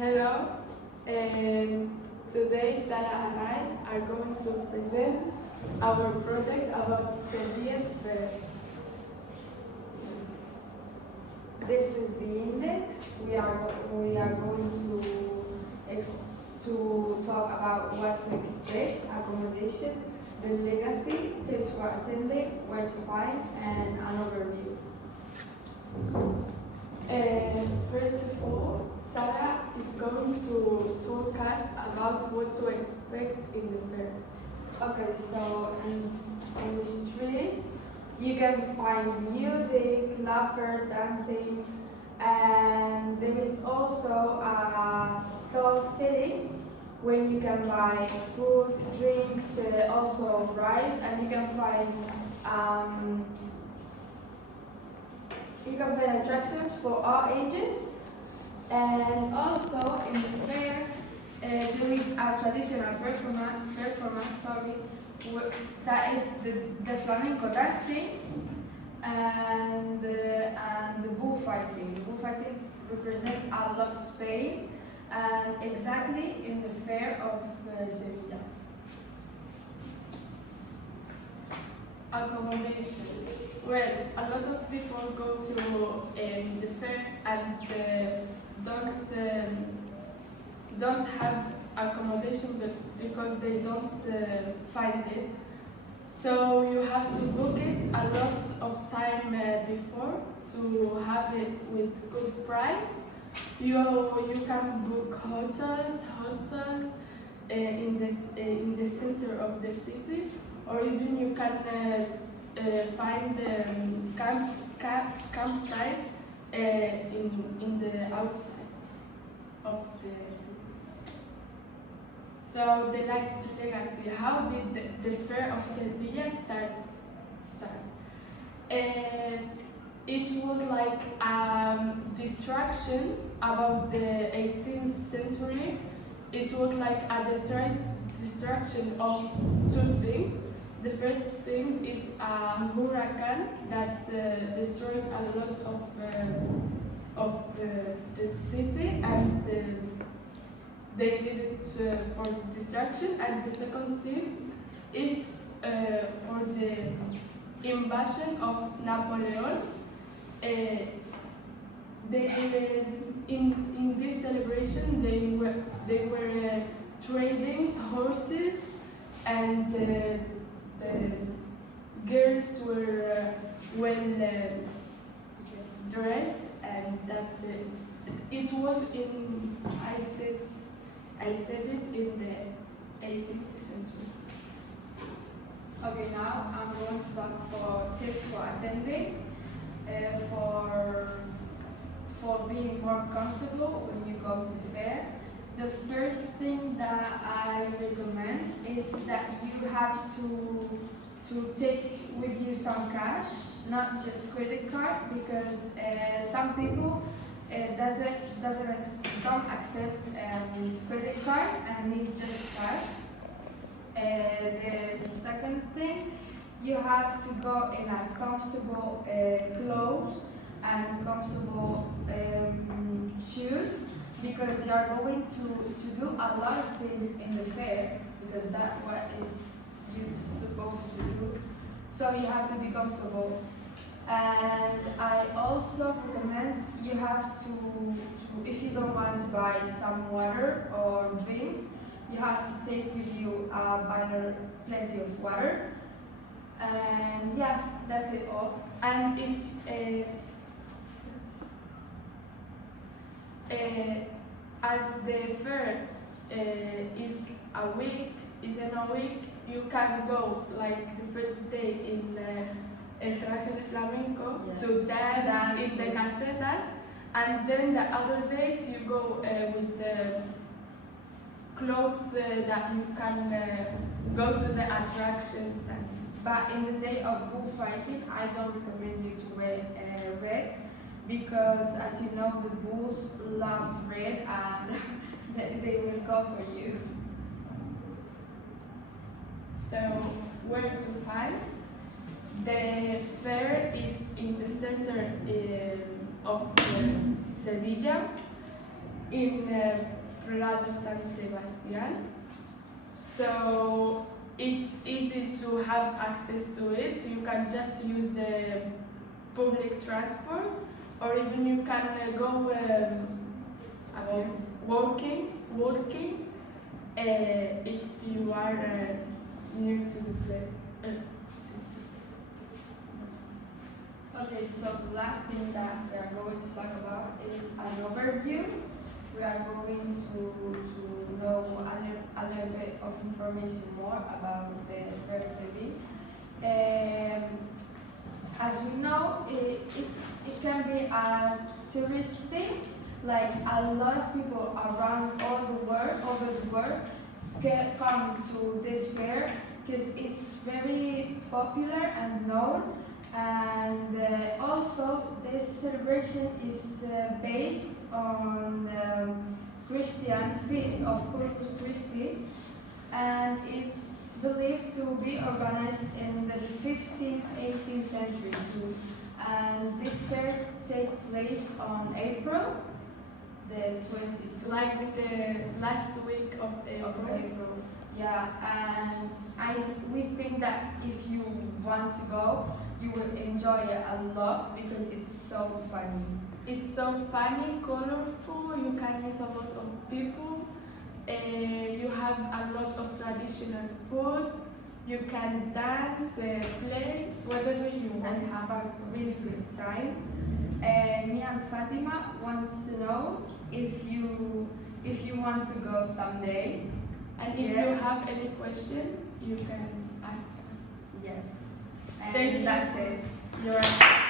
Hello, today Sarah and I are going to present our project about Sevilla's fair. This is the index. We are going to talk about what to expect, accommodations, the legacy, tips for attending, where to find, and an overview. First of all, Sarah is going to talk us about what to expect in the fair. Okay, so in the streets, you can find music, laughter, dancing, and there is also a stall setting where you can buy food, drinks, also rice, and you can find attractions for all ages. And also in the fair, there is a traditional performance, that is the flamenco dancing and the bullfighting. The bullfighting represents a lot Spain, and exactly in the fair of Sevilla. Accommodation. Well, a lot of people go to the fair and don't have accommodation because they don't find it. So you have to book it a lot of time before to have it with good price. You can book hostels in the center of the city, or even you can find campsites in the outside of the city. So the legacy. How did the fair of Sevilla start? It was like a distraction about the 18th century. It was like a distraction of two things. The first thing is a hurricane that destroyed a lot of the city, and they did it for distraction. And the second thing is for the invasion of Napoleon. In this celebration they were trading horses, and the girls were well dressed, and that's it. It was I said it in the 18th century. Okay, now I'm going to talk for tips for attending, for being more comfortable when you go to the fair. The first thing that I recommend is that you have to take with you some cash, not just credit card, because some people don't accept credit card and need just cash. The second thing, you have to go in a comfortable clothes and comfortable shoes, because you are going to do a lot of things in the fair, because that's what is you're supposed to do. So you have to be comfortable. And I also recommend you have to if you don't want to buy some water or drinks, you have to take with you plenty of water. And yeah, that's it all. And if as the fair is in a week, you can go like the first day in El Traje de Flamenco, yes, to dance in the casetas, and then the other days you go with the clothes that you can go to the attractions. But in the day of bullfighting, I don't recommend you to wear red, because as you know, the bulls love red and they will go for you. So, where to find? The fair is in the center of Sevilla. in Prado San Sebastian. So it's easy to have access to it. You can just use the public transport, or even you can go walking if you are new to the place. Okay, so the last thing that we are going to talk about is an overview. We are going to know a little bit of information more about the first city. As you know, it can be a tourist thing. Like a lot of people around all the world, over the world, come to this fair because it's very popular and known. And also, this celebration is based on the Christian feast of Corpus Christi, and it's believed to be organized in the 15th, 18th century too. And this fair takes place on April the 22nd. Like the last week of April. Yeah, and we think that if you want to go, you will enjoy it a lot because it's so funny. It's so funny, colorful, you can meet a lot of people, you have a lot of traditional food, you can dance, play, whatever you want. And have a really good time. Me and Fatima wants to know if you want to go someday. And if you have any question, you can ask us. Yes. Thank And you. that's it. You're welcome.